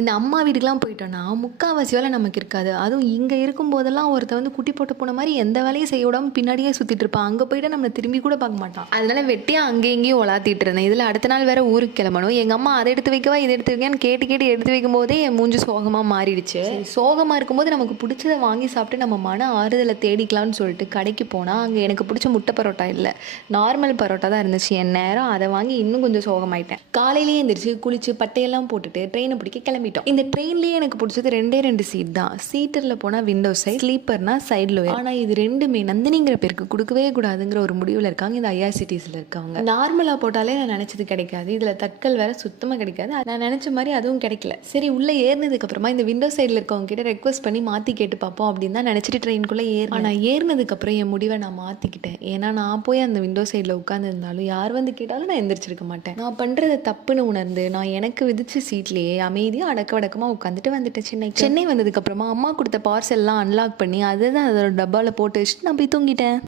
இந்த அம்மா வீட்டுக்குலாம் போயிட்டோம்னா முக்கால்வாசி வேலை நமக்கு இருக்காது. அதுவும் இங்கே இருக்கும்போதெல்லாம் ஒருத்தன் வந்து குட்டி போட்ட பூனை மாதிரி எந்த வேலையும் செய்ய விடாம பின்னாடியே சுற்றிட்டு இருப்பான். அங்கே போயிட்டு நம்மளை திரும்பி கூட பார்க்க மாட்டான். அதனால வெட்டியாக அங்கேயும் இங்கேயும் உலாத்திட்டு இருந்தேன். இதில் அடுத்த நாள் வேற ஊருக்கு கிளம்பணும். எங்கள் அம்மா அதை எடுத்து வைக்கவா இதை எடுத்து வைக்கன்னு கேட்டு கேட்டு எடுத்து வைக்கும் போதே என் மூஞ்சி சோகமாக மாறிடுச்சு. சோகமாக இருக்கும்போது நமக்கு பிடிச்சதை வாங்கி சாப்பிட்டு நம்ம மன ஆறுதலை தேடிக்கலாம்னு சொல்லிட்டு கடைக்கு போனால் அங்கே எனக்கு பிடிச்ச முட்டை பரோட்டா இல்லை, நார்மல் பரோட்டா தான் இருந்துச்சு. என் நேரம் அதை வாங்கி இன்னும் கொஞ்சம் சோகமாயிட்டேன். காலையிலேயே எந்திரிச்சு குளிச்சு பட்டையெல்லாம் போட்டுட்டு ட்ரெயினை பிடிக்க கிளம்பிட்டோம். இந்த ட்ரெயின்லேயே எனக்கு பிடிச்சது ரெண்டு சீட் தான். சீட்டரில் போனால் விண்டோ சைட், ஸ்லீப்பர்னா சைடில். ஆனால் இது ரெண்டுமே நந்தினிங்கிற பேருக்கு கொடுக்கவே கூடாதுங்கிற ஒரு முடிவில் இருக்காங்க இந்த ஐஆர்சிடிஸில் இருக்கவங்க. நார்மலாக போட்டாலே நான் நினச்சது கிடைக்காது. இதில் தட்கல் வேற சுத்தமாக கிடைக்காது. நான் நினச்ச மாதிரி அதுவும் கிடைக்கல. சரி உள்ளே ஏறினதுக்கு அப்புறமா இந்த விண்டோ சைடில் இருக்கவங்க கிட்ட ரெக்வஸ்ட் பண்ணி மாற்றி கேட்டு பார்ப்போம் அப்படின்னு தான் நினச்சிட்டு ட்ரெயின்குள்ளே ஆனால் ஏறினதுக்கப்புறம் என் முடிவை நான் மாற்றிக்கிட்டேன். ஏன்னா நான் போய் அந்த விண்டோ சைடில் உட்காந்துருந்தாலும் யார் வந்து கேட்டாலும் நான் எந்திரிச்சிருக்க மாட்டேன். நான் பண்ணுறது தப்புன்னு உணர்ந்து நான் எனக்கு விதிச்ச சீட்லேயே அமைதியாக அடக்கமாக உட்காந்துட்டு வந்துட்டேன். சென்னை வந்ததுக்கப்புறமா அம்மா கொடுத்த பார்சல்லாம் அன்லாக் பண்ணி அதை தான் அதோட டப்பாவில் போட்டு வச்சுட்டு நான் போய் தூங்கிட்டேன்.